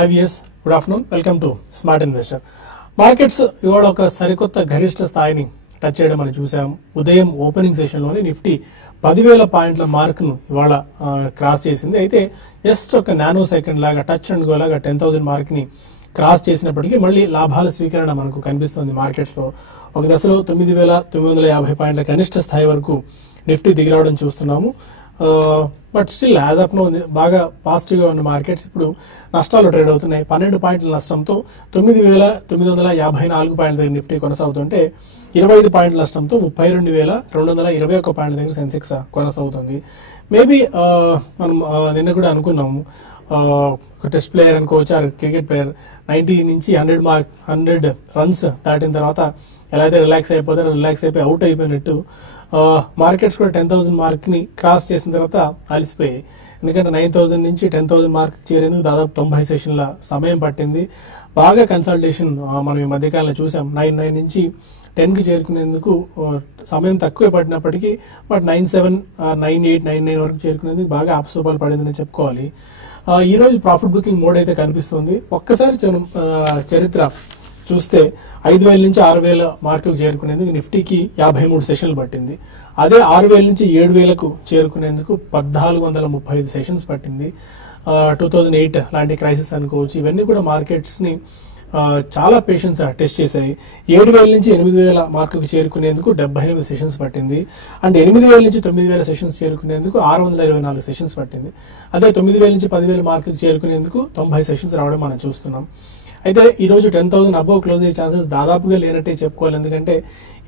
IVS, good afternoon. Welcome to Smart Investor. Markets ఇవాళ ఒక సరికొత్త గరిష్ట స్థాయిని టచ్ చేయడం మనం చూసాం. ఉదయం ఓపెనింగ్ సెషన్లోనే నిఫ్టీ 10,000 పాయింట్ల మార్క్ను ఇవాళ క్రాస్ చేసింది. అయితే జస్ట్ ఒక నానో సెకండ్ లాగా టచ్ అండ్ గో లాగా 10,000 మార్క్ని క్రాస్ చేసినప్పటికీ మళ్ళీ లాభాల స్వీకరణ మనకు కనిపిస్తుంది మార్కెట్స్లో. ఒక దశలో 9,950 పాయింట్ల కనిష్ట స్థాయి వరకు నిఫ్టీ దిగిరావడం చూస్తున్నాము. But still as of now బాగా పాజిటివ్గా ఉన్న మార్కెట్స్ ఇప్పుడు నష్టాలు ట్రేడ్ అవుతున్నాయి. 12 పాయింట్ల నష్టంతో 9,954 పాయింట్ల దగ్గర నిఫ్టీ కొనసాగుతుంటే 25 పాయింట్ల నష్టంతో 32,221 పాయింట్ల దగ్గర సెన్సెక్స్ కొనసాగుతుంది. మేబీ మనం నిన్న కూడా అనుకున్నాము ఒక టెస్ట్ ప్లేయర్ అనుకోవచ్చు, క్రికెట్ ప్లేయర్ 90 నుంచి 100 రన్స్ దాటిన తర్వాత ఎలా అయితే రిలాక్స్ అయిపోతారో రిలాక్స్ అయిపోయి అవుట్ అయిపోయినట్టు మార్కెట్స్ కూడా 10,000 మార్క్ని క్రాస్ చేసిన తర్వాత అలిసిపోయాయి. ఎందుకంటే 9,000 నుంచి 10,000 మార్క్ చేరేందుకు దాదాపు 90 సెషన్ల సమయం పట్టింది. బాగా కన్సల్టేషన్ మనం ఈ మధ్యకాలంలో చూసాం. 9 నుంచి 10కి చేరుకునేందుకు సమయం తక్కువే పడినప్పటికీ బట్ 9.7, 9.8, 9.9 వరకు చేరుకునేందుకు బాగా అపసోపాలు పడిందని చెప్పుకోవాలి. ఈ రోజు ప్రాఫిట్ బుకింగ్ మోడ్ అయితే కనిపిస్తుంది. ఒక్కసారి చరిత్ర చూస్తే 5,000 నుంచి 6,000 మార్కులకు చేరుకునేందుకు నిఫ్టీకి 53 సెషన్లు పట్టింది. అదే 6,000 నుంచి 7,000కు చేరుకునేందుకు 1,435 సెషన్స్ పట్టింది. 2008 లాంటి క్రైసిస్ అనుకోవచ్చు. ఇవన్నీ కూడా మార్కెట్స్ని చాలా పేషెన్స్ టెస్ట్ చేశాయి. 7,000 నుంచి 8,000 మార్కుకు చేరుకునేందుకు 78 సెషన్స్ పట్టింది. అండ్ 8,000 నుంచి 9,000 సెషన్స్ చేరుకునేందుకు 624 సెషన్స్ పట్టింది. అదే 9,000 నుంచి 10,000 మార్కుకు చేరుకునేందుకు 90 సెషన్స్ రావడం మనం చూస్తున్నాం. అయితే ఈ రోజు 10,000 అబోవ్ క్లోజ్ అయ్యే ఛాన్సెస్ దాదాపుగా లేనట్టే చెప్పుకోవాలి. ఎందుకంటే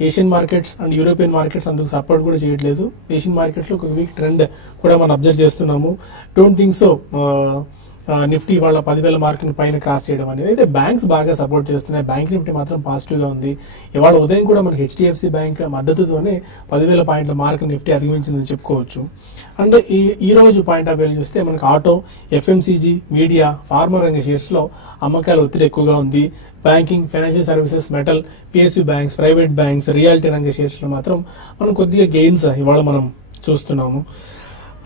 Asian markets and European markets అందుకు సపోర్ట్ కూడా చేయట్లేదు. ఏషియన్ మార్కెట్స్లో ఒక వీక్ ట్రెండ్ కూడా మనం అబ్జర్వ్ చేస్తున్నాము. డోంట్ థింక్ సో నిఫ్టీ వాళ్ళ 10,000 మార్కుని పైన క్రాస్ చేయడం అనేది. అయితే బ్యాంక్స్ బాగా సపోర్ట్ చేస్తున్నాయి. బ్యాంక్ నిఫ్టీ మాత్రం పాజిటివ్గా ఉంది. ఇవాళ ఉదయం కూడా మనకి HDFC బ్యాంక్ మద్దతుతోనే 10,000 పాయింట్ల మార్క్ నిఫ్టీ అధిగమించిందని చెప్పుకోవచ్చు. అండ్ ఈ రోజు పాయింట్ ఆఫ్ వ్యూ చూస్తే మనకు ఆటో, FMCG, మీడియా, ఫార్మా రంగ షేర్స్లో అమ్మకాల ఒత్తిడి ఎక్కువగా ఉంది. Banking, financial services, metal, PSU banks, private banks, reality రంగ షేర్స్లో మాత్రం మనం కొద్దిగా గెయిన్స్ ఇవాళ మనం చూస్తున్నాము.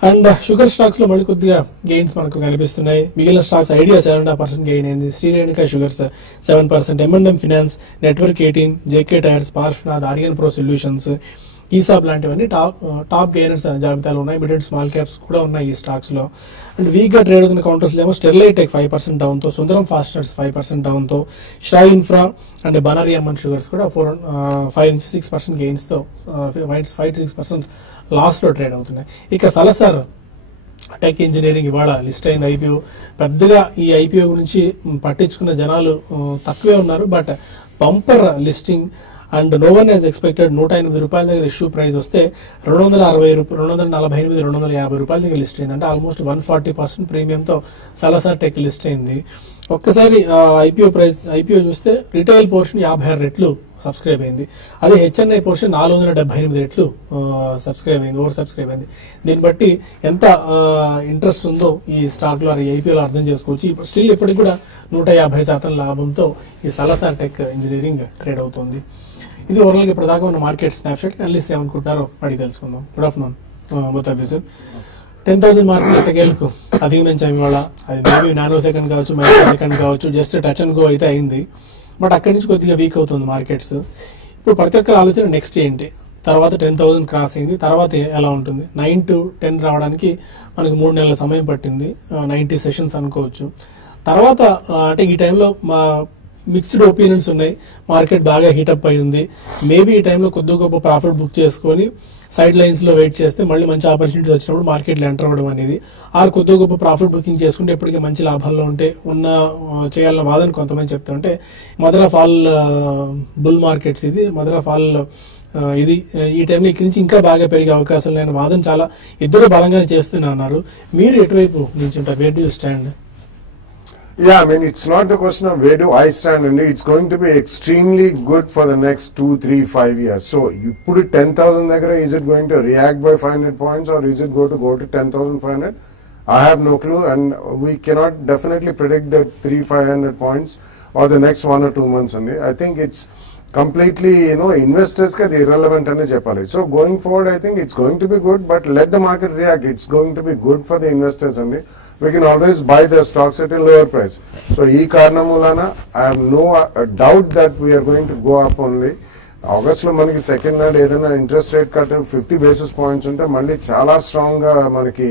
అండ్ షుగర్ స్టాక్స్ లో మళ్ళీ కొద్దిగా గెయిన్స్ మనకు కనిపిస్తున్నాయి. మిగిలిన స్టాక్స్ ఐడియా 7.5% గెయిన్ అయింది. Shree Renuka sugars 7%, M&M finance, network 18, JK tyres, Parsvnath, Aryan pro solutions, ESAB లాంటివన్నీ టాప్ గెయినర్స్ జాబితాలో ఉన్నాయి. మిడ్ అండ్ స్మాల్ క్యాప్స్ కూడా ఉన్నాయి ఈ స్టాక్స్ లో. అండ్ వీక్ గా ట్రేడ్ అవుతున్న కౌంటర్స్ ఏమో స్టెర్లైట్ టెక్ 5% డౌన్ తో, సుందరం ఫాస్టనర్స్ 5% డౌన్ తో, శ్రాయ్ ఇన్ఫ్రా అండ్ బనారీ అమ్మన్ షుగర్స్ కూడా 5 నుంచి 6% గెయిన్స్ తో 5 to 6% లాస్ లో ట్రేడ్ అవుతున్నాయి. ఇక సలసార్ టెక్ ఇంజనీరింగ్ ఇవాళ లిస్ట్ అయింది IPO. పెద్దగా ఈ IPO గురించి పట్టించుకున్న జనాలు తక్కువే ఉన్నారు. But bumper listing and no one has expected. 108 రూపాయల దగ్గర ఇష్యూ ప్రైస్ వస్తే 248, 250 రూపాయల దగ్గర లిస్ట్ అయింది. అంటే ఆల్మోస్ట్ 140% ప్రీమియంతో సలసార్ టెక్ లిస్ట్ అయింది. ఒక్కసారి IPO చూస్తే రిటైల్ పోర్షన్ 56 రెట్లు సబ్స్క్రైబ్ అయింది. అదే HNI పోర్షన్ 478 రెట్లు సబ్స్క్రైబ్ అయింది, ఓవర్ సబ్స్క్రైబ్ అయింది. దీన్ని బట్టి ఎంత ఇంట్రెస్ట్ ఉందో ఈ స్టాక్ లో IPO లో అర్థం చేసుకోవచ్చు. ఇప్పుడు స్టిల్ ఇప్పటికి కూడా 150% లాభంతో ఈ సలసార్ టెక్ ఇంజనీరింగ్ ట్రేడ్ అవుతుంది. ఇది ఓవరాల్ గా ఇప్పుడు దాకా ఉన్న మార్కెట్ స్నాప్షాట్. అనలిస్ట్ ఏమనుకుంటున్నారో అడిగి తెలుసుకుందాం. Good afternoon ముతాబీ sir. 10,000 మార్కులు ఎట్టకేలకు అధిగమించాము ఇవాళ. అది మేబీ నానో సెకండ్ కావచ్చు, మైక్రో సెకండ్ కావచ్చు, జస్ట్ టచ్ అండ్ గో అయితే అయింది. బట్ అక్కడి నుంచి కొద్దిగా వీక్ అవుతుంది మార్కెట్స్. ఇప్పుడు ప్రతి ఒక్కరి ఆలోచన నెక్స్ట్ ఏంటి, తర్వాత 10,000 క్రాస్ అయింది, తర్వాత ఎలా ఉంటుంది. 9 to 10 రావడానికి మనకి 3 నెలల సమయం పట్టింది. 90 సెషన్స్ అనుకోవచ్చు. తర్వాత అంటే ఈ టైంలో మిక్స్డ్ ఒపీనియన్స్ ఉన్నాయి. మార్కెట్ బాగా హీటప్ అయి ఉంది. మేబీ ఈ టైంలో కొద్ది గొప్ప ప్రాఫిట్ బుక్ చేసుకొని సైడ్ లైన్స్ లో వెయిట్ చేస్తే మళ్ళీ మంచి ఆపర్చునిటీ వచ్చినప్పుడు మార్కెట్లో ఎంటర్ అవ్వడం అనేది, కొద్ది గొప్ప ప్రాఫిట్ బుకింగ్ చేసుకుంటే ఎప్పటికీ మంచి లాభాల్లో ఉంటే చేయాలన్న వాదన కొంతమంది చెప్తుంటే mother of all bull markets ఇది, మదర్ ఆఫ్ ఆల్ ఇది ఈ టైంలో ఇక్కడి నుంచి ఇంకా బాగా పెరిగే అవకాశం లేని వాదన చాలా ఇద్దరు బలంగానే చేస్తున్నారు. మీరు ఎటువైపు నుంచి ఉంటారు? Where do you stand? Yeah, I mean, it's not the question of where do I stand, and it's going to be extremely good for the next 2, 3, 5 years. So, you put it 10,000 దగ్గర, is it going to react by 500 points or is it going to go to 10,500? I have no clue, and we cannot definitely predict the 300-500 points or the next 1 or 2 months only. I think it's completely investors కి అది irrelevant అనే చెప్పాలి. So going forward I think it's going to be good, but let the market react. It's going to be good for the investors అండి. We can always buy the stocks at a lower price. So ఈ కారణం వలన I have no doubt that we are going to go up only. August లో మనకి second నాడు ఏదైనా interest rate cut 50 basis points ఉంటే మళ్ళీ చాలా స్ట్రాంగ్ గా మనకి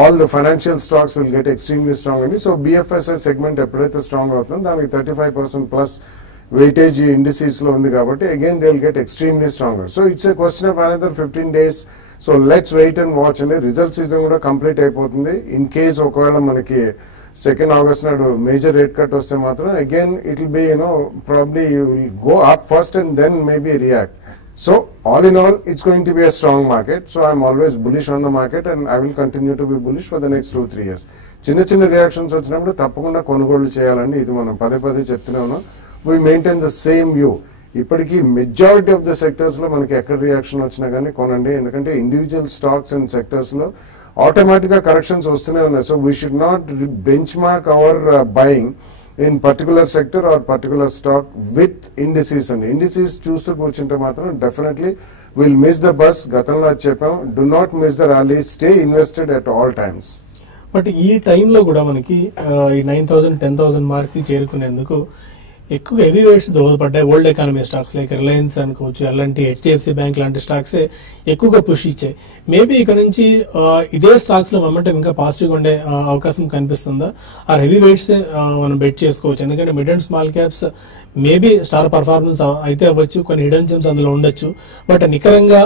all the financial stocks will get extremely strong అండి. సో బిఎఫ్ఎస్ఐ సెగ్మెంట్ ఎప్పుడైతే స్ట్రాంగ్ అవుతుందో దానికి 35% ప్లస్ వెయిటేజ్ ఇండిసీస్ లో ఉంది కాబట్టి again they will get extremely stronger. So it's a question of another 15 days. So let's wait and watch అండి. Result season కూడా complete అయిపోతుంది. ఇన్ కేస్ ఒకవేళ మనకి 2nd August నాడు మేజర్ రేట్ కట్ వస్తే మాత్రం again it will be probably you will go up first and then maybe react. So all in all, it's going to be a strong market. So I'm always bullish on the market and I will continue to be bullish for the next 2-3 years. చిన్న చిన్న reactions వచ్చినప్పుడు తప్పకుండా కొనుగోలు చేయాలండి. ఇది మనం పదే పదే చెప్తూనే ఉన్నాం. We maintain the same view. ఇప్పటికీ మెజారిటీ ఆఫ్ ద సెక్టర్స్ లో మనకి ఎక్కడ రియాక్షన్ వచ్చినా కానీ కొనండి. ఎందుకంటే ఇండివిజువల్ స్టాక్స్ అండ్ సెక్టర్స్ లో ఆటోమేటిక్ గా కరెక్షన్స్ వస్తూనే ఉన్నాయి. So we should not benchmark our buying in particular sector or particular stock with indices అండి. ఇండిసీస్ చూస్తూ కూర్చుంటే మాత్రం definitely will miss the bus. గతంలో అది చెప్పాం, do not miss the rally, stay invested at all times. But ఈ టైంలో కూడా మనకి ఈ 9,000 10,000 మార్క్ చేరుకునేందుకు ఎక్కువ హెవీ వెయిట్స్ దోహదపడ్డాయి. Old economy stocks like Reliance అనుకోవచ్చు, అలాంటి హెచ్డిఎఫ్సి బ్యాంక్ లాంటి స్టాక్స్ ఎక్కువగా పుష్ ఇచ్చాయి. మేబీ ఇక నుంచి ఇదే స్టాక్స్ లో మొమెంటం ఇంకా పాజిటివ్ ఉండే అవకాశం కనిపిస్తుందా? ఆ హెవీ వెయిట్స్ మనం బెట్ చేసుకోవచ్చు. ఎందుకంటే mid and small caps maybe star performance అయితే అవ్వచ్చు, కొన్ని హిడెన్ జెమ్స్ అందులో ఉండొచ్చు. బట్ నికరంగా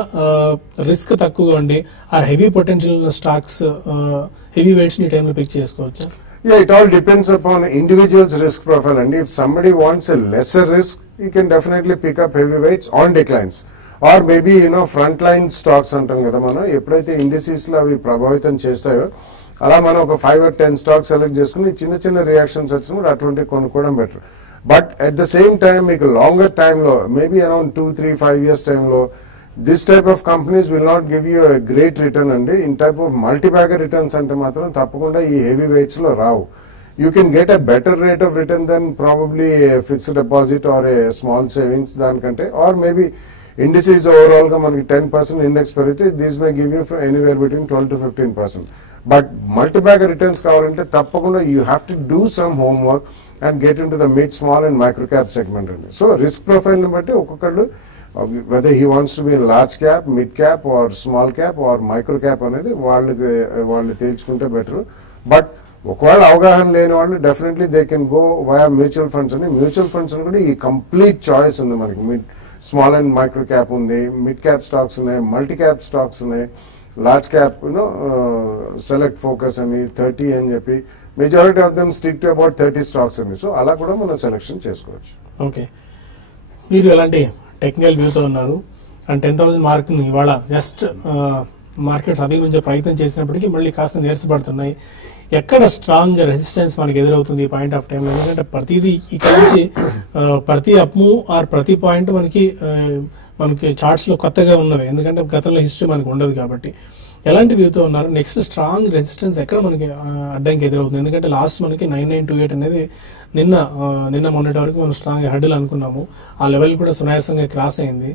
రిస్క్ తక్కువగా ఉండి ఆ హెవీ పొటెన్షియల్ ఉన్న స్టాక్స్ హెవీ వెయిట్స్ ని టైంలో పిక్ చేసుకోవచ్చా? Yeah, it all depends upon individual's risk profile. And if somebody wants a lesser risk, he can definitely pick up heavyweights on declines. Or maybe, frontline stocks అంటాం కదా మనం, ఎప్పుడైతే indices లో అవి ప్రభావితం చేస్తాయో అలా మనం ఒక 5 or 10 స్టాక్స్ సెలెక్ట్ చేసుకుని చిన్న చిన్న రియాక్షన్స్ వచ్చినప్పుడు అటువంటి కొనుక్కోవడం better. But at the same time మీకు లాంగర్ టైంలో మేబీ అరౌండ్ 2-3-5 years టైంలో this type of companies will not give you a great return అండి. in type of multi-bagger returns అంటే మాత్రం తప్పకుండా ఈ హెవీ వెయిట్స్ లో రావు. You can get a better rate of return than probably a fixed deposit or a small savings దానికంటే. or maybe indices overall గా మనకి 10% index పెరిగితే these may give you anywhere between 12-15%. but multi-bagger returns కావాలంటే తప్పకుండా you have to do some homework and get into the mid, small and micro cap segment అండి. So risk profile ని బట్టి ఒక్కొక్కళ్ళు whether he wants to be in large cap, mid cap or small cap or micro cap అనేది వాళ్ళు తేల్చుకుంటే better. But ఒకవేళ అవగాహన లేని వాళ్ళు definitely they can go via mutual funds అని. మ్యూచువల్ ఫండ్స్ అని కూడా ఈ కంప్లీట్ చాయిస్ ఉంది మనకి. Mid, small and micro cap ఉంది, మిడ్ క్యాప్ స్టాక్స్ ఉన్నాయి, మల్టీ క్యాప్ స్టాక్స్ ఉన్నాయి, లార్జ్ క్యాప్ సెలెక్ట్ ఫోకస్ అని 30 అని చెప్పి majority of them stick to about 30 stocks అని. సో అలా కూడా మనం సెలెక్షన్ చేసుకోవచ్చు. ఓకే, మీరు ఎలాంటి టెక్నికల్ వ్యూతో ఉన్నారు అండ్ 10,000 మార్క్ ని ఇవాళ జస్ట్ మార్కెట్స్ అధిగమించే ప్రయత్నం చేసినప్పటికీ మళ్ళీ కాస్త నీరసపడుతున్నాయి. ఎక్కడ స్ట్రాంగ్ రెసిస్టెన్స్ మనకి ఎదురవుతుంది ఈ పాయింట్ ఆఫ్ టైం? ఎందుకంటే ప్రతిదీ ఇక్కడ నుంచి ప్రతి అప్ మూవ్ ఆర్ ప్రతి పాయింట్ మనకి చార్ట్స్ లో కొత్తగా ఉన్నవి, ఎందుకంటే గతంలో హిస్టరీ మనకు ఉండదు కాబట్టి. ఎలాంటి వ్యూతో ఉన్నారు? నెక్స్ట్ స్ట్రాంగ్ రెసిస్టెన్స్ ఎక్కడ మనకి అడ్డంకి ఎదురవుతుంది? ఎందుకంటే లాస్ట్ మనకి 9928 అనేది నిన్న మొన్నటి వరకు మనం స్ట్రాంగ్ హెడ్లు అనుకున్నాము. ఆ లెవెల్ కూడా సునాయాసంగా క్రాస్ అయింది.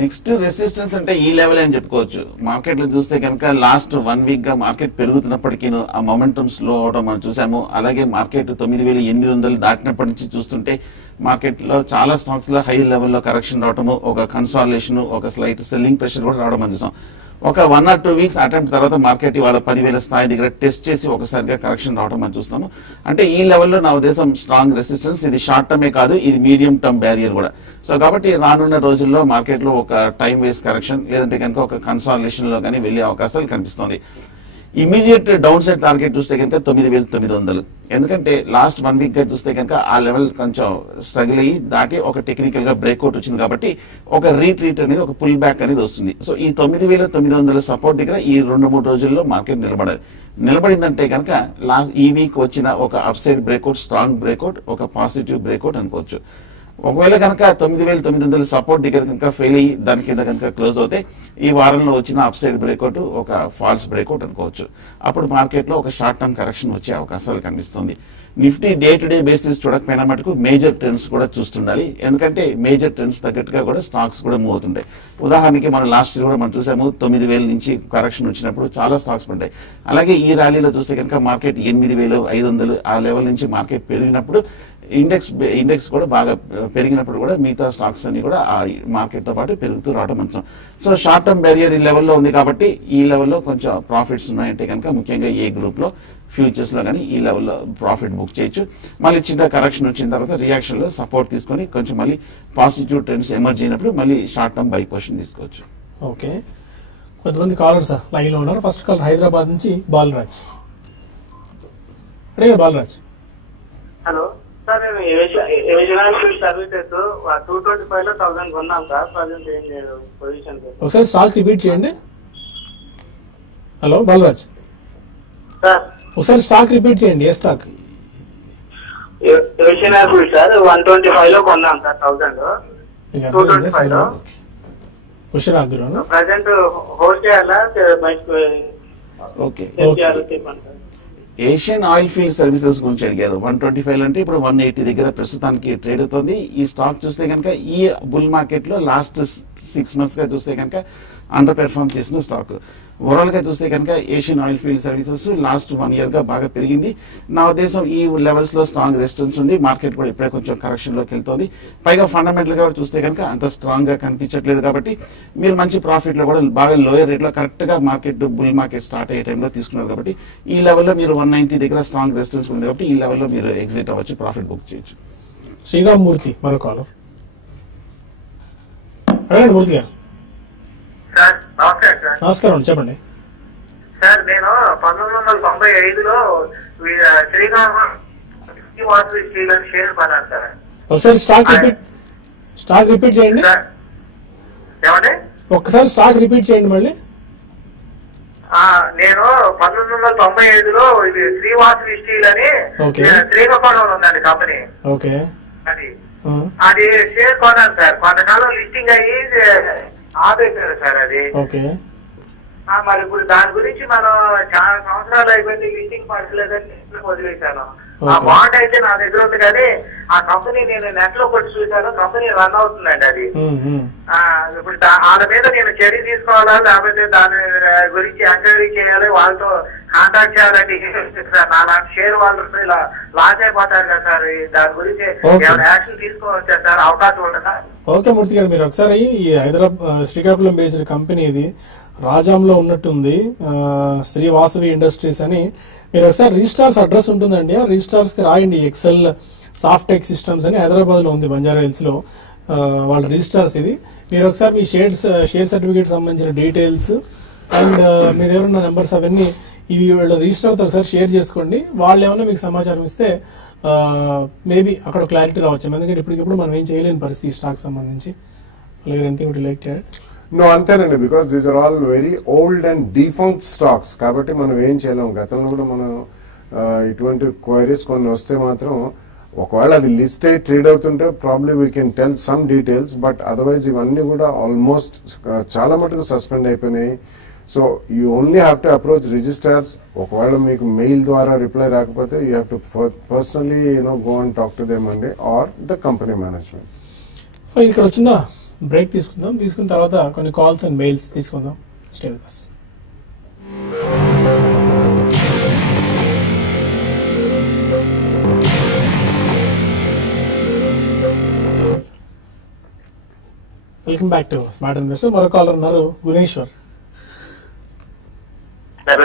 నెక్స్ట్ రెసిస్టెన్స్ అంటే ఈ లెవెల్ అని చెప్పుకోవచ్చు. మార్కెట్ లో చూస్తే కనుక లాస్ట్ 1 week గా మార్కెట్ పెరుగుతున్నప్పటికీ ఆ మొమెంటమ్ స్లో అవడం మనం చూసాము. అలాగే మార్కెట్ 9,800 దాటినప్పటి నుంచి చూస్తుంటే మార్కెట్ లో చాలా స్టాక్స్ లో హై లెవెల్లో కరెక్షన్ రావడము, ఒక కన్సాలిడేషన్, ఒక స్లైట్ సెల్లింగ్ ప్రెషర్ కూడా రావడం మనం చూసాం. ఒక 1 or 2 weeks అటెంప్ట్ తర్వాత మార్కెట్ ఇవాళ 10,000 స్థాయి దగ్గర టెస్ట్ చేసి ఒకసారిగా కరెక్షన్ రావడం మనం చూస్తున్నాము. అంటే ఈ లెవెల్లో నా ఉద్దేశం స్ట్రాంగ్ రెసిస్టెన్స్. ఇది షార్ట్ టర్మే కాదు, ఇది మీడియం టర్మ్ బ్యారియర్ కూడా. సో కాబట్టి రానున్న రోజుల్లో మార్కెట్ లో ఒక టైం వేస్ కరెక్షన్ లేదంటే కనుక ఒక కన్సాలిడేషన్ లో కానీ వెళ్లే అవకాశాలు కనిపిస్తుంది. ఇమీడియట్ డౌన్ సైడ్ టార్గెట్ చూస్తే కనుక 9,900. ఎందుకంటే లాస్ట్ 1 week గా చూస్తే కనుక ఆ లెవెల్ కొంచెం స్ట్రగుల్ అయ్యి దాటి ఒక టెక్నికల్ గా బ్రేక్అవుట్ వచ్చింది కాబట్టి ఒక రీట్రీట్ అనేది, ఒక పుల్ బ్యాక్ అనేది వస్తుంది. సో ఈ 9,900 సపోర్ట్ దగ్గర ఈ 2-3 రోజుల్లో మార్కెట్ నిలబడిందంటే కనుక ఈ వీక్ వచ్చిన ఒక up side breakout, strong breakout, ఒక పాజిటివ్ బ్రేక్అవుట్ అనుకోవచ్చు. ఒకవేళ కనుక 9,900 సపోర్ట్ దగ్గర కనుక ఫెయిల్ అయ్యి దాని కింద కనుక క్లోజ్ అవుతే ఈ వారంలో వచ్చిన అప్ సైడ్ బ్రేక్అవుట్ ఒక ఫాల్స్ బ్రేక్అవుట్ అనుకోవచ్చు. అప్పుడు మార్కెట్ లో ఒక షార్ట్ టర్మ్ కరెక్షన్ వచ్చే అవకాశాలు కనిపిస్తుంది. Nifty day to day basis చూడకపోయినా మటుకు మేజర్ ట్రెండ్స్ కూడా చూస్తుండాలి. ఎందుకంటే మేజర్ ట్రెండ్స్ తగ్గట్టుగా కూడా స్టాక్స్ కూడా మూవ్ అవుతుంటాయి. ఉదాహరణకి మనం లాస్ట్ ఇయర్ కూడా మనం చూసాము 9,000 నుంచి కరెక్షన్ వచ్చినప్పుడు చాలా స్టాక్స్ పడ్డాయి. అలాగే ఈ ర్యాలీలో చూస్తే కనుక మార్కెట్ 8,500 ఆ లెవెల్ నుంచి మార్కెట్ పెరిగినప్పుడు ఇండెక్స్ కూడా బాగా పెరిగినప్పుడు కూడా మిగతా స్టాక్స్ అన్ని కూడా ఆ మార్కెట్ తో పాటు పెరుగుతూ రావడం మంచిది. సో షార్ట్ టర్మ్ బ్యారియర్ ఈ లెవెల్లో ఉంది కాబట్టి ఈ లెవెల్లో కొంచెం ప్రాఫిట్స్ ఉన్నాయంటే కనుక ముఖ్యంగా ఏ గ్రూప్ లో ఫ్యూచర్స్ లో కానీ ఈ లెవెల్లో ప్రాఫిట్ బుక్ చేయొచ్చు. మళ్ళీ చిన్న కరెక్షన్ వచ్చిన తర్వాత రియాక్షన్ లో సపోర్ట్ తీసుకొని కొంచెం మళ్ళీ పాజిటివ్ ట్రెండ్స్ ఎమర్జ్ అయినప్పుడు మళ్ళీ షార్ట్ టర్మ్ బై పొజిషన్ తీసుకోవచ్చు. ఓకే, కొంతమంది కాలర్స్ లైన్ లో ఉన్నారు. ఫస్ట్ కాల్ హైదరాబాద్ నుంచి బాలరాజ్. అడిగా బాలరాజ్. హలో సార్, నేను ఏజియన్ సర్వీసెస్ 225 లో 1000 కొన్నాం సార్. ప్రజెంట్ ఏం లేదు పొజిషన్. ఒకసారి స్టాక్ రిపీట్ చేయండి. హలో బాలరాజ్ సార్, ఒకసారి స్టాక్ రిపీట్ చేయండి. ఏ స్టాక్? ఏషియన్ ఫుడ్ సార్ 125 లో కొన్నాం సార్ 1000. 225 లో క్వశ్చన్ ఆగ్రహం ప్రజెంట్ హోల్డ్ చేయాలా? Okay, Asian oil field services గురించి అడిగారు. 125 అంటే ఇప్పుడు 180 దగ్గర ప్రస్తుతానికి ట్రేడ్ అవుతుంది. ఈ స్టాక్ చూస్తే కనుక ఈ బుల్ మార్కెట్ లో లాస్ట్ 6 months గా చూస్తే కనుక అండర్ పెర్ఫార్మ్ చేసిన స్టాక్. ఓవరాల్ గా చూస్తే కనుక Asian oil field services last 1 year గా బాగా పెరిగింది. నా ఉద్దేశం ఈ లెవెల్స్ లో స్ట్రాంగ్ రెసిస్టెన్స్ ఉంది. మార్కెట్ కూడా ఇప్పుడే కొంచెం కరెక్షన్ లోకి వెళ్తుంది. పైగా ఫండమెంటల్ గా చూస్తే కనుక అంత స్ట్రాంగ్ గా కనిపించట్లేదు కాబట్టి మీరు మంచి ప్రాఫిట్ లో కూడా బాగా లోయర్ రేట్ లో కరెక్ట్ గా మార్కెట్ బుల్ మార్కెట్ స్టార్ట్ అయ్యే టైంలో తీసుకున్నారు కాబట్టి ఈ లెవెల్లో మీరు 190 దగ్గర స్ట్రాంగ్ రెసిస్టెన్స్ ఉంది కాబట్టి ఈ లెవెల్లో మీరు ఎగ్జిట్ అవ్వచ్చు, ప్రాఫిట్ బుక్ చేయొచ్చు. శ్రీరామ్ మూర్తి మరో కాలర్. అడగండి మూర్తి గారు. సార్ నమస్కారం సార్. నమస్కారం, చెప్పండి సార్, నేను 1995లో శ్రీరామ స్టీల్ అని షేర్ కొన్నాను సార్. ఒకసారి స్టాక్ రిపీట్ చేయండి. సార్ ఏమండి? ఒక్కసారి స్టాక్ రిపీట్ చేయండి మళ్ళీ. నేను 1995లో ఇది శ్రీవాసవి స్టీల్ అని ఓకే. శ్రీకాకుళంలో ఉందండి కంపెనీ. ఓకే, అది షేర్ కొన్నాను సార్. కొంతకాలం లిస్టింగ్ అయ్యి ఆపేశారు సార్ అది. ఓకే. మరి ఇప్పుడు దాని గురించి మనం చాలా సంవత్సరాలు అయిపోయింది, లిస్టింగ్ పడలేదని వదిలేశాను. ఆ బాండ్ అయితే నా దగ్గర ఉంది కానీ ఆ కంపెనీ నేను నెట్ లో కొట్టి చూశాను, కంపెనీ రన్ అవుతుందండి అది. ఇప్పుడు వాళ్ళ మీద నేను చర్య తీసుకోవాలా లేకపోతే దాని గురించి ఎంక్వైరీ చేయాలి, వాళ్ళతో కాంటాక్ట్ చేయాలంటే నాలాంటి షేర్ వాళ్ళు ఇలా లాస్ అయిపోతారు కదా సార్. దాని గురించి ఏమైనా యాక్షన్ తీసుకోవచ్చా సార్? అవకాశం ఉండదా? ఓకే మూర్తి గారు, మీరు ఒకసారి ఈ హైదరాబాద్ శ్రీకాకుళం బేస్డ్ కంపెనీ ఇది రాజాంలో ఉన్నట్టుంది, శ్రీవాసవి ఇండస్ట్రీస్ అని. మీరు ఒకసారి రిజిస్టార్స్ అడ్రస్ ఉంటుందండి, ఆ రిజిస్టార్స్ కి రాయండి. ఎక్సెల్ సాఫ్టెక్ సిస్టమ్స్ అని హైదరాబాద్ లో ఉంది, బంజారా హిల్స్ లో వాళ్ళ రిజిస్టార్స్ ఇది. మీరు ఒకసారి మీ షేర్ సర్టిఫికేట్ సంబంధించిన డీటెయిల్స్ అండ్ మీ దగ్గర ఉన్న నెంబర్స్ అవన్నీ ఇవి వాళ్ళ రిజిస్టర్ తో ఒకసారి షేర్ చేసుకోండి. వాళ్ళు ఏమన్నా మీకు సమాచారం ఇస్తే మేబీ అక్కడ క్లారిటీ రావచ్చు. ఎందుకంటే ఇప్పటికిప్పుడు మనం ఏం చేయలేని పరిస్థితి స్టాక్ సంబంధించి. Anything like to add? No, అంతేనండి. Because these are all very old and defunct stocks కాబట్టి మనం ఏం చేయలేము. గతంలో కూడా మనం ఇటువంటి క్వైరీస్ కొన్ని వస్తే మాత్రం ఒకవేళ అది లిస్ట్ అయి ట్రేడ్ అవుతుంటే probably we can tell some details, but otherwise ఇవన్నీ కూడా ఆల్మోస్ట్ చాలా మటుకు సస్పెండ్ అయిపోయినాయి. So you only have to approach registers. ఒకవేళ మీకు మెయిల్ ద్వారా రిప్లై రాకపోతే you have to personally go and talk to them అండి ఆర్ ద కంపెనీ మేనేజ్మెంట్. ఇక్కడ వచ్చిన బ్రేక్ తీసుకుందాం, తీసుకున్న తర్వాత కొన్ని కాల్స్ అండ్ మెయిల్స్ తీసుకుందాం. Stay with us. Welcome back to smart investor. మరో కాలర్ ఉన్నారు, గుణేశ్వర్.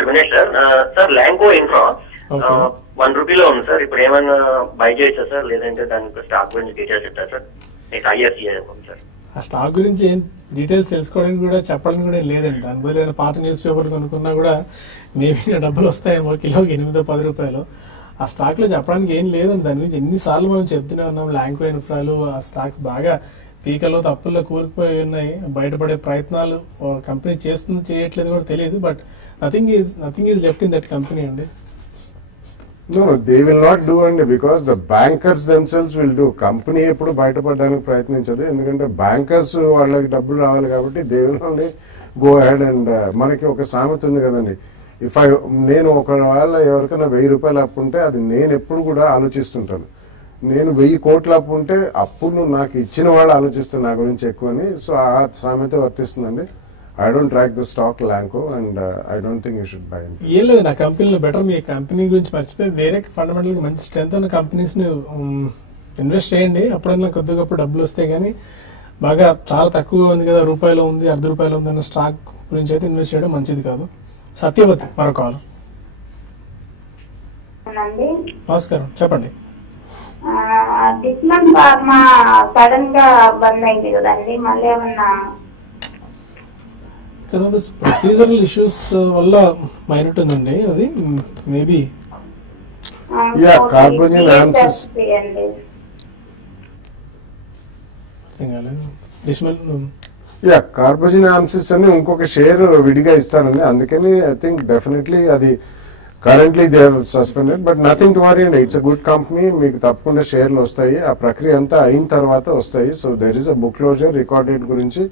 గుణేష్ సార్, ల్యాంకో ఇన్ఫ్రా 1 రూపీలో ఉంది సార్. ఇప్పుడు ఏమైనా బై చేయొచ్చా సార్, లేదంటే దానికి స్టాక్ గురించి డీటెయిల్స్ ఇస్తా సార్? ఐఆర్సీఐ సార్. ఆ స్టాక్ గురించి ఏం డీటెయిల్స్ తెలుసుకోవడానికి కూడా చెప్పడానికి కూడా లేదండి. దాని బదులు ఏదైనా పాత న్యూస్ పేపర్ కొనుక్కున్నా కూడా మేబీ డబ్బులు వస్తాయేమో, కిలోకి 8-10 రూపాయలు. ఆ స్టాక్ లో చెప్పడానికి ఏం లేదండి. దాని గురించి ఎన్నిసార్లు మనం చెప్తూనే ఉన్నాం. ల్యాంకో ఇన్ఫ్రాలు ఆ స్టాక్స్ బాగా పీకల్లో తప్పుల్లో కూరుకుపోయి ఉన్నాయి. బయటపడే ప్రయత్నాలు కంపెనీ చేస్తుంది చేయట్లేదు కూడా తెలియదు. But nothing is left in that company అండి. No, they will not do అండి because the bankers themselves will do. Company ఎప్పుడు బయటపడడానికి ప్రయత్నించదు, ఎందుకంటే బ్యాంకర్స్ వాళ్ళకి డబ్బులు రావాలి కాబట్టి they will only go ahead. And మనకి ఒక సామెత ఉంది కదండి, నేను ఒకవేళ ఎవరికైనా 1000 రూపాయలు అప్పు ఉంటే అది నేను ఎప్పుడు కూడా ఆలోచిస్తుంటాను, నేను 1000 కోట్ల అప్పు ఉంటే అప్పులు నాకు ఇచ్చిన వాళ్ళు ఆలోచిస్తారు నా గురించి ఎక్కువ అని. సో ఆ సామెత వర్తిస్తుందండి. I don't track the stock Lanco and I don't think you should buy it. ఏం లేదు, నా కంపెనీలో బెటర్ మీ కంపెనీ గురించి మర్చిపోయి వేరే ఫండమెంటల్ మంచి స్ట్రెంత్ ఉన్న కంపెనీస్ ని ఇన్వెస్ట్ చేయండి. అప్పుడన్నా కొద్దిగప్పుడు డబ్బులు వస్తాయి, కానీ బాగా చాలా తక్కువగా ఉంది కదా, రూపాయలు ఉంది, ₹1 ఉంది అన్న స్టాక్ గురించి అయితే ఇన్వెస్ట్ చేయడం మంచిది కాదు. సత్యవతి మరో కాల్. నమస్కారం, చెప్పండి. డిస్మన్ ఫార్మా సడన్ గా బంద్ అయింది కదండి, మళ్ళీ ఏమన్నా ప్రొసీజరల్ ఇష్యూస్ వల్ల మైనట్ ఉందండి, అది మేబీ. కార్బోజన్ ఆమ్సిస్ కార్బోజన్ ఆమ్సిస్ అని ఇంకొక షేర్ విడిగా ఇస్తారండి, అందుకని ఐ థింక్ డెఫినెట్లీ అది currently they have suspended. But nothing to worry అండి, ఇట్స్ అ గుడ్ కంపెనీ, మీకు తప్పకుండా షేర్లు వస్తాయి, ఆ ప్రక్రియ అంతా అయిన తర్వాత వస్తాయి. So there is a book closure, record date గురించి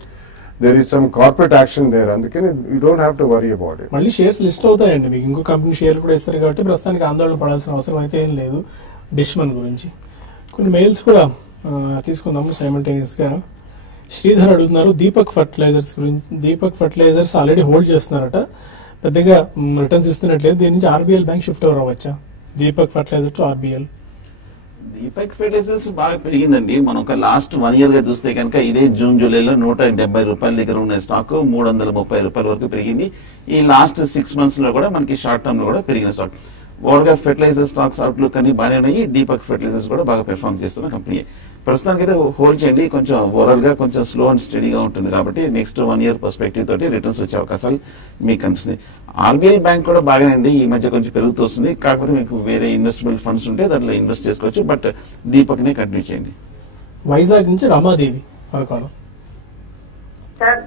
there is some corporate action there, అందుకని you don't have to worry about it. మళ్ళీ షేర్స్ లిస్ట్ అవుతాయండి, మీకు ఇంకో కంపెనీ షేర్లు కూడా ఇస్తారు కాబట్టి ప్రస్తుతానికి ఆందోళన పడాల్సిన అవసరం అయితే ఏం లేదు. డిష్మన్ గురించి కొన్ని మెయిల్స్ కూడా తీసుకుందాము సైమల్టేనియస్ గా. శ్రీధర్ అడుగుతున్నారు దీపక్ ఫర్టిలైజర్స్ గురించి. దీపక్ ఫర్టిలైజర్స్ ఆల్రెడీ హోల్డ్ చేస్తున్నారట, పెద్దగా రిటర్న్స్ ఇస్తున్నట్లేదు. దీని నుంచి RBL బ్యాంక్ షిఫ్ట్ ఓవర్ అవ్వచ్చా? Deepak fertilizer to RBL. Deepak fertilizers బాగా పెరిగిందండి. మనం ఒక లాస్ట్ 1 year గా చూస్తే కనుక ఇదే జూన్ జూలైలో ₹170 దగ్గర ఉన్న స్టాక్ ₹330 వరకు పెరిగింది. ఈ లాస్ట్ 6 months లో కూడా మనకి షార్ట్ టర్మ్ లో కూడా పెరిగిన స్టాక్. ఓవర్ గా ఫెర్టిలైజర్ స్టాక్స్ అవుట్లుక్ అన్ని బాగానే ఉన్నాయి. దీపక్ ఫెర్టిలైజర్స్ కూడా బాగా పెర్ఫార్మ్ చేస్తున్న కంపెనీ. ప్రస్తుతానికి అయితే హోల్డ్ చేయండి, కొంచెం ఓవరాల్ గా కొంచెం స్లో అండ్ స్టడీగా ఉంటుంది కాబట్టి నెక్స్ట్ 1 year పర్స్పెక్టివ్ తోటి రిటర్న్స్ వచ్చే అవకాశాలు మీకు కనిపిస్తుంది. RBL బ్యాంక్ కూడా బాగానే ఉంది, ఈ మధ్య కొంచెం పెరుగుతూ వస్తుంది. కాకపోతే మీకు వేరే ఇన్వెస్ట్మెంట్ ఫండ్స్ ఉంటే దాంట్లో ఇన్వెస్ట్ చేసుకోవచ్చు, బట్ దీపక్ నే కంటిన్యూ చేయండి. వైజాగ్ నుంచి రమాదేవి మరొకరు. సార్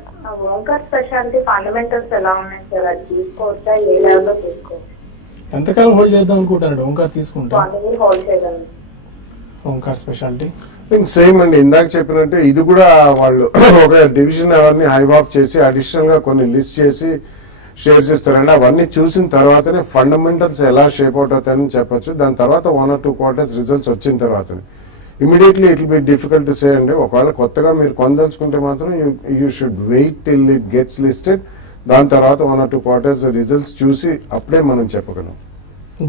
ఓంకార్ స్పెషాలిటీ ఫండమెంటల్స్ ఎలా ఉన్నాయి సార్, అది తీసుకోవచ్చా, ఏ లెవెల్లో తీసుకోవచ్చు? ఎంతకాలం హోల్డ్ చేద్దాం అనుకుంటారు ఓంకార్ తీసుకుంటా? హోల్డ్ చేయగలను. ఓంకార్ స్పెషాలిటీ సేమ్ అండి, ఇందాక చెప్పినట్టు ఇది కూడా వాళ్ళు ఒక డివిజన్ అవన్నీ హైవ్ ఆఫ్ చేసి అడిషనల్ గా కొన్ని లిస్ట్ చేసి షేర్స్ ఇస్తారండి. అవన్నీ చూసిన తర్వాతనే ఫండమెంటల్స్ ఎలా షేప్ అవుట్ అవుతాయని చెప్పొచ్చు. దాని తర్వాత 1 or 2 quarters రిజల్ట్స్ వచ్చిన తర్వాత immediately it will be difficult to say అండి. ఒకవేళ కొత్తగా మీరు కొనదలుచుకుంటే మాత్రం you should wait till it gets listed. దాని తర్వాత 1 or 2 quarters రిజల్ట్స్ చూసి అప్పుడే మనం చెప్పగలం.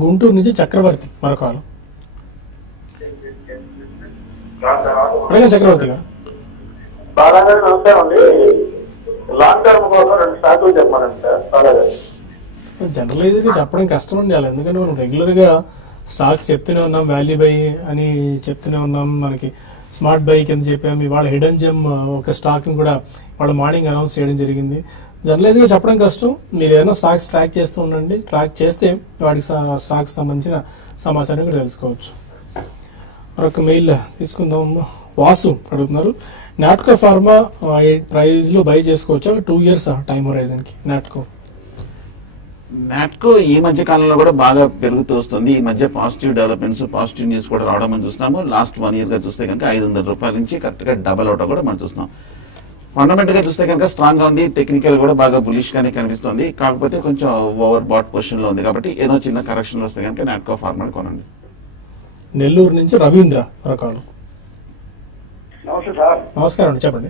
గుంటూరు నుంచి చక్రవర్తి మరొకరు. చక్రవర్తి గారు బాలాగా నమస్కారం అండి. లాంగ్ టర్మ్ కోసం 2 స్టాకులు చెప్పానండి సార్. జనరలైజ్ గా చెప్పడం కష్టం అండి అలా, ఎందుకంటే మనం రెగ్యులర్ గా స్టాక్స్ చెప్తూనే ఉన్నాం, వాల్యూ బై అని చెప్తూనే ఉన్నాం, మనకి స్మార్ట్ బై కింద చెప్పాము. ఇవాళ హిడెన్ జెమ్ ఒక స్టాక్ కూడా వాళ్ళ మార్నింగ్ అనౌన్స్ చేయడం జరిగింది. జనరలైజ్ గా చెప్పడం కష్టం. మీరు ఏదైనా స్టాక్స్ ట్రాక్ చేస్తూ ఉండండి, ట్రాక్ చేస్తే వాటికి స్టాక్స్ సంబంధించిన సమాచారం కూడా తెలుసుకోవచ్చు. మరొక మెయిల్ తీసుకుందాం. వాసు అడుగుతున్నారు నాట్కో ఫార్మా ప్రైస్ లో బై చేసుకోవచ్చా? 2 years టైం హొరైజన్ కి నాట్కో ఈ మధ్య కాలంలో కూడా బాగా పెరుగుతూ వస్తుంది. ఈ మధ్య పాజిటివ్ డెవలప్మెంట్స్, పాజిటివ్ న్యూస్ కూడా రావడం మనం చూస్తున్నాము. లాస్ట్ 1 year గా చూస్తే కనుక ₹500 నుంచి కరెక్ట్ గా డబల్ అవటం కూడా మనం చూస్తున్నాం. ఫండమెంటల్ గా చూస్తే కనుక స్ట్రాంగ్ గా ఉంది, టెక్నికల్ కూడా బాగా బులిష్ గానే కనిపిస్తుంది. కాకపోతే కొంచెం ఓవర్ బాట్ పొజిషన్ లో ఉంది కాబట్టి ఏదో చిన్న కరెక్షన్ వస్తే కనుక నాట్కో ఫార్మా కొనండి. నెల్లూరు నుంచి రవీంద్ర రకాలు. నమస్తే సార్. నమస్కారం అండి, చెప్పండి.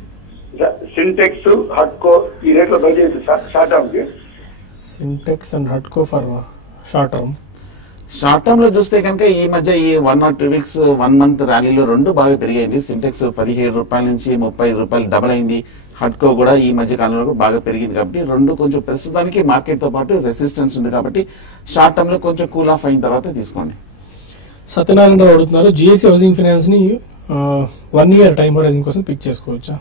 సింటెక్స్ హట్కో ఈ రేట్లో బై చేయొచ్చు సార్ షార్ట్ టర్మ్ కి? సింటెక్స్ అండ్ హట్కో for short term. Short term లో చూస్తే కనుక ఈ మధ్య ఈ 1 or 2 weeks 1 month ర్యాలీలో 2 బాగా పెరిగాయండి. సింటెక్స్ ₹17 నుంచి ₹35 డబల్ అయింది. హట్కో కూడా ఈ మధ్య కాలంలో బాగా పెరిగింది కాబట్టి 2 కొంచెం ప్రస్తుతానికి మార్కెట్ తో పాటు రెసిస్టెన్స్ ఉంది కాబట్టి షార్ట్ టర్మ్ లో కొంచెం కూల్ ఆఫ్ అయిన తర్వాత తీసుకోండి. సత్యనారాయణ అడుగుతున్నారు GSC హౌసింగ్ ఫైనాన్స్ ని 1 year టైం హొరైజన్ కోసం పిక్ చేసుకోవచ్చా?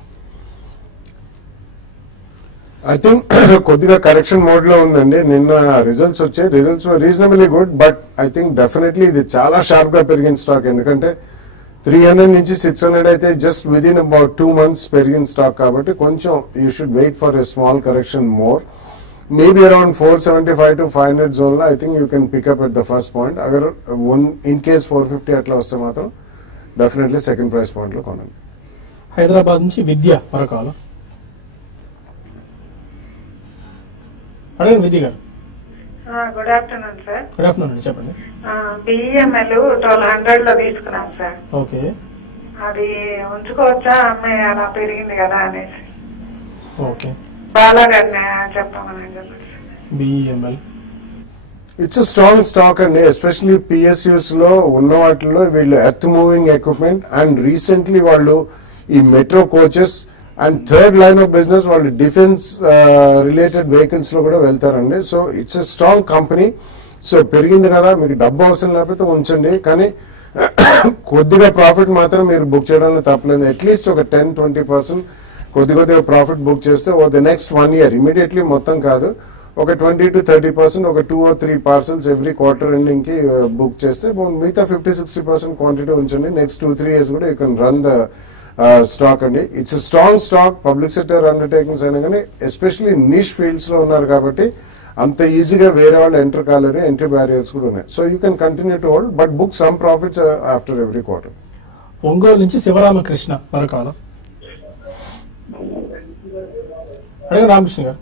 ఐ థింక్ కొద్దిగా కరెక్షన్ మోడ్ లో ఉందండి. నిన్న రిజల్ట్స్ వచ్చాయి, results reasonably good, but I think definitely ఇది చాలా షార్ప్ గా పెరిగిన స్టాక్. ఎందుకంటే 300 నుంచి 600 అయితే జస్ట్ విదిన్ అబౌట్ 2 months పెరిగిన స్టాక్ కాబట్టి కొంచెం you should wait for a small correction more. maybe around 475 to 500 zone లో I think you can pick up at the first point. Agar in case 450 అట్లా వస్తే మాత్రం డెఫినెట్లీ సెకండ్ ప్రైస్ పాయింట్ లో కొనండి. హైదరాబాద్ నుంచి విద్య మరొక అడగండి విద్య గారు. Good afternoon sir. Good afternoon అండి, చెప్పండి. బిఎంఎల్ 1200 లో తీసుకున్నాం సార్. ఓకే, అది ఉంచుకోవచ్చా అమ్మాయి అలా పెరిగింది కదా అనేసి. ఓకే, బాలాగారిని చెప్పమని చెప్పండి. బిఎంఎల్ ఇట్స్ స్ట్రాంగ్ స్టాక్ అండి, ఎస్పెషల్లీ పిఎస్యూస్ లో ఉన్న వాటిలో వీళ్ళు earth moving equipment and recently వాళ్ళు ఈ metro coaches and third line of business వాళ్ళు డిఫెన్స్ రిలేటెడ్ వెహికల్స్ లో కూడా వెళ్తారండి. So it's a strong company. So పెరిగింది కదా, మీకు డబ్బు అవసరం లేకపోతే ఉంచండి, కానీ కొద్దిగా ప్రాఫిట్ మాత్రం మీరు బుక్ చేయడంలో తప్పలేదు. అట్లీస్ట్ ఒక 10-20% కొద్దిగా ప్రాఫిట్ బుక్ చేస్తే ఓ ద నెక్స్ట్ 1 year ఇమీడియట్లీ మొత్తం కాదు, ఒక 20 to 30%, ఒక 2 or 3 parcels every quarter ending కి బుక్ చేస్తే మిగతా 50-60% క్వాంటిటీ ఉంచండి. నెక్స్ట్ 2-3 years కూడా you can run the stock అండి. It's strong stock. Public sector undertakings అయినా కానీ ఎస్పెషల్లీ నిష్ ఫీల్డ్స్ లో ఉన్నారు కాబట్టి అంత ఈజీగా వేరే వాళ్ళు ఎంటర్ కాలేరు, ఎంట్రీ బ్యారియర్స్ కూడా ఉన్నాయి. So you can continue to hold but book some profits after every quarter. Ongole నుంచి శివరామకృష్ణ మరొక అడగండి. రామకృష్ణ గారు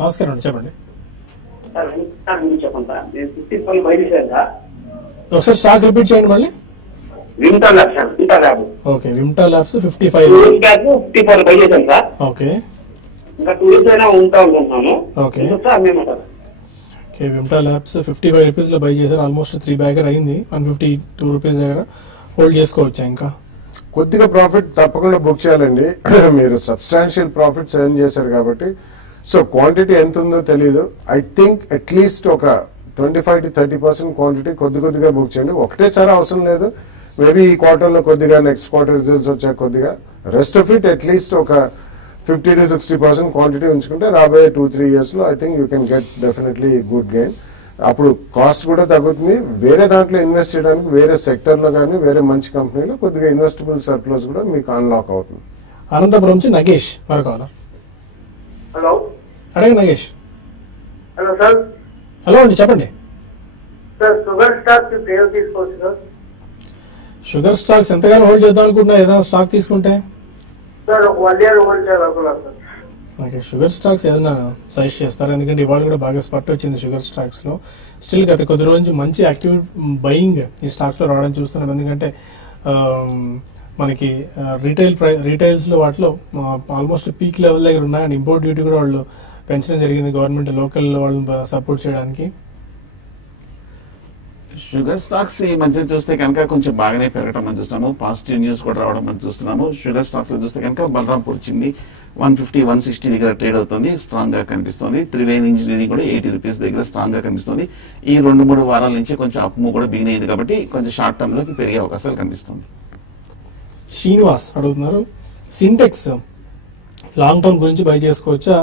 నమస్కారం అండి, చెప్పండి. ఒకసారి స్టాక్ రిపీట్ చేయండి మళ్ళీ. Okay, Vimta labs 55. Okay, okay, Vimta labs 55 rupees లో బై చేశారు. ఆల్మోస్ట్ 3 bagger అయింది. 152 రూపీస్ దగ్గర హోల్డ్ చేసుకోవచ్చా? ఇంకా కొద్దిగా ప్రాఫిట్ తప్పకుండా బుక్ చేయాలండి. మీరు సబ్స్టాన్షియల్ ప్రాఫిట్స్ ఎర్న్ చేశారు కాబట్టి. సో క్వాంటిటీ ఎంత ఉందో తెలియదు. ఐ థింక్ అట్లీస్ట్ ఒక 25 to 30% క్వాంటిటీ కొద్దిగా బుక్ చేయండి. ఒకటేసారి అవసరం లేదు, మేబీ ఈ క్వార్టర్ లో కొద్దిగా, నెక్స్ట్ క్వార్టర్ రిజల్ట్స్ వచ్చాక కొద్దిగా, రెస్ట్ ఆఫ్ ఇట్ అట్లీస్ట్ ఒక 50 to 60% క్వాంటిటీ ఉంచుకుంటే రాబోయే 2-3 years లో I think you can get definitely good gain. అప్పుడు కాస్ట్ కూడా తగ్గుతుంది. వేరే దాంట్లో ఇన్వెస్ట్ చేయడానికి వేరే సెక్టర్ లో కానీ వేరే మంచి కంపెనీలో కొద్దిగా ఇన్వెస్టబుల్ సర్ప్లస్ కూడా మీకు అన్లాక్ అవుతుంది. అనంతపురం నుంచి నగేష్ మరొక. హలో, అడగండి నగేష్. Hello sir. హలో అండి, చెప్పండి. సార్ షుగర్ స్టాక్ సేవ్ తీసుకోవచ్చు సార్. షుగర్ స్టాక్స్ ఎంతగానో హోల్డ్ చేద్దాం అనుకుంటున్నా ఏదైనా స్టాక్ తీసుకుంటే? సార్ ఒక 1 year హోల్డ్ చేయాలనుకున్నాను సార్. ఓకే, షుగర్ స్టాక్స్ ఏదైనా సజెస్ట్ చేస్తారు? ఎందుకంటే ఇవాళ కూడా బాగా స్పర్ట్ వచ్చింది షుగర్ స్టాక్స్ లో. స్టిల్ గత కొద్ది రోజు నుంచి మంచి యాక్టివ్ బయింగ్ ఈ స్టాక్స్ లో రావడం చూస్తున్నాం. ఎందుకంటే మనకి రీటైల్స్ లో వాటిలో ఆల్మోస్ట్ పీక్ లెవెల్ దగ్గర ఉన్నాయి. అండ్ ఇంపోర్ట్ డ్యూటీ కూడా వాళ్ళు పెంచడం జరిగింది గవర్నమెంట్ లోకల్ వాళ్ళు సపోర్ట్ చేయడానికి. షుగర్ స్టాక్స్ ఈ మధ్య చూస్తే కనుక కొంచెం బాగానే పెరగడం మనం చూస్తున్నాము. పాజిటివ్ న్యూస్ కూడా రావడం మనం చూస్తున్నాము. షుగర్ స్టాక్స్ లో చూస్తే కనుక బలరాంపూర్ చిన్ని 150-160 దగ్గర ట్రేడ్ అవుతుంది, స్ట్రాంగ్ గా కనిపిస్తుంది. త్రివేణి ఇంజనీరింగ్ కూడా 80 రూపీస్ దగ్గర స్ట్రాంగ్ గా కనిపిస్తుంది. ఈ 2-3 వారాల నుంచి కొంచెం అప్ మూవ్ కూడా బిగిన్ అయింది కాబట్టి కొంచెం షార్ట్ టర్మ్ లోకి పెరిగే అవకాశాలు కనిపిస్తుంది. శ్రీనివాస్ అడుగుతున్నారు, సింటెక్స్ లాంగ్ టర్మ్ గురించి బై చేసుకోవచ్చా,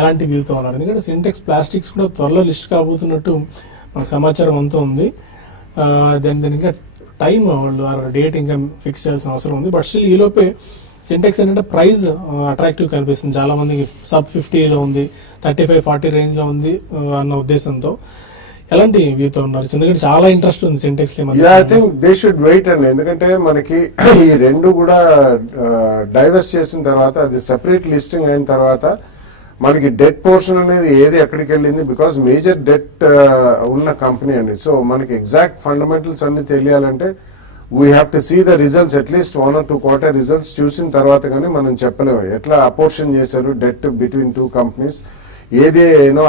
ఎలాంటి వ్యూతో ఉన్నారు? ఎందుకంటే సింటెక్స్ ప్లాస్టిక్స్ కూడా త్వరలో లిస్ట్ కాబోతున్నట్టు మనకు సమాచారం అంతా ఉంది. దాని ఇంకా టైం వాళ్ళు డేట్ ఇంకా ఫిక్స్ చేయాల్సిన అవసరం ఉంది. బట్ స్టిల్ ఈలోపే సింటెక్స్ ఏంటంటే ప్రైస్ అట్రాక్టివ్ కనిపిస్తుంది. చాలా మందికి సబ్ 50లో ఉంది, 35-40 రేంజ్ లో ఉంది అన్న ఉద్దేశంతో. ఎలాంటి వ్యూతో ఉన్నారు? ఎందుకంటే చాలా ఇంట్రెస్ట్ ఉంది సింటెక్స్ లో. I think they should wait అండి, ఎందుకంటే మనకి ఈ రెండు కూడా డైవర్స్ చేసిన తర్వాత, అది సెపరేట్ లిస్టింగ్ అయిన తర్వాత మనకి డెట్ పోర్షన్ అనేది ఏది ఎక్కడికి వెళ్ళింది, బికాస్ మేజర్ డెట్ ఉన్న కంపెనీ అండి. సో మనకి ఎగ్జాక్ట్ ఫండమెంటల్స్ అన్ని తెలియాలంటే we have to see the results, అట్లీస్ట్ 1 or 2 quarter రిజల్ట్స్ చూసిన తర్వాత కానీ మనం చెప్పలేము ఎట్లా అపోర్షన్ చేశారు డెట్ బిట్వీన్ 2 companies, ఏది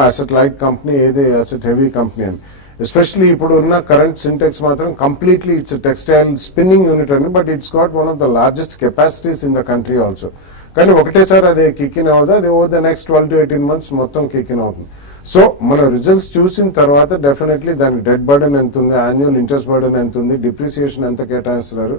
అసెట్ లైట్ కంపెనీ, ఏది అసెట్ హెవీ కంపెనీ అని. ఎస్పెషల్లీ ఇప్పుడు ఉన్న కరెంట్ సింటెక్స్ మాత్రం completely it's textile spinning unit అండి, but it's got one of the largest capacities in the country also. కానీ ఒకటేసారి అది కిక్కిన్ అవుతుంది, అది over the next 12 to 18 months మొత్తం కిక్కిన్ అవుతుంది. సో మన రిజల్ట్స్ చూసిన తర్వాత డెఫినెట్లీ దానికి డెట్ బర్డెన్ ఎంత ఉంది, యాన్యువల్ ఇంట్రెస్ట్ బర్డెన్ ఎంత ఉంది, డిప్రిసియేషన్ ఎంత కేటాయిస్తున్నారు,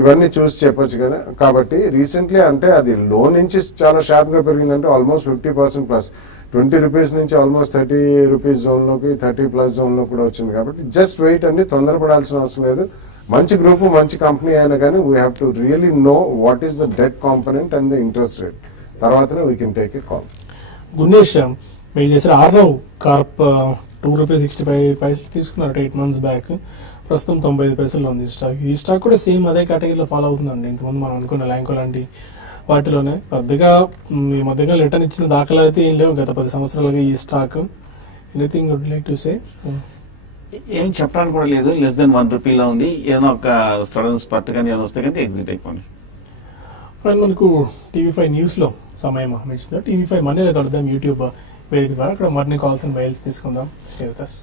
ఇవన్నీ చూసి చెప్పొచ్చు కదా. కాబట్టి రీసెంట్లీ అంటే అది లో నుంచి చాలా షార్ప్ గా పెరిగిందంటే ఆల్మోస్ట్ 50% ప్లస్, 20 రూపీస్ నుంచి ఆల్మోస్ట్ 30 రూపీస్ జోన్ లోకి 30+ జోన్ లో కూడా వచ్చింది. కాబట్టి జస్ట్ వెయిట్ అండి, తొందరపడాల్సిన అవసరం లేదు. మంచి గ్రూప్ మంచి కంపెనీ అయినా కానీ we have to really know what is the debt component and the interest rate. తర్వాతనే we can take a call. Gunesh మీరు చేసిన ఆర్నవ్ కార్ప్ ₹2.65 తీసుకున్నారు 8 months బ్యాక్. ప్రస్తుతం 95 పైసల్లో ఉంది స్టాక్. ఈ స్టాక్ కూడా సేమ్ అదే కేటగిరీలో ఫాలో అవుతుందండి. ఇంతకుముందు మనం అనుకున్న ల్యాంకో లాంటి వాటిలోనే పెద్దగా ఈ మధ్యగా రిటర్న్ ఇచ్చిన దాఖలు అయితే ఏం లేవు గత 10 సంవత్సరాలుగా ఈ stock. Anything would like to say? ఏం చెప్పడానికి కూడా లేదు. లెస్ దెన్ ₹1 లో ఉంది. ఏదైనా ఒక సడన్ స్పాట్ కానీ ఏమైనా వస్తే కానీ ఎగ్జిట్ అయిపోయింది. ఫ్రెండ్ మనకు TV5 న్యూస్ లో సమయం ఆహ్వానించింది. TV5 మనీలో కలుద్దాం యూట్యూబ్ వేదిక ద్వారా. అక్కడ మరిన్ని కాల్స్ అండ్ మెయిల్స్ తీసుకుందాం. Stay with us.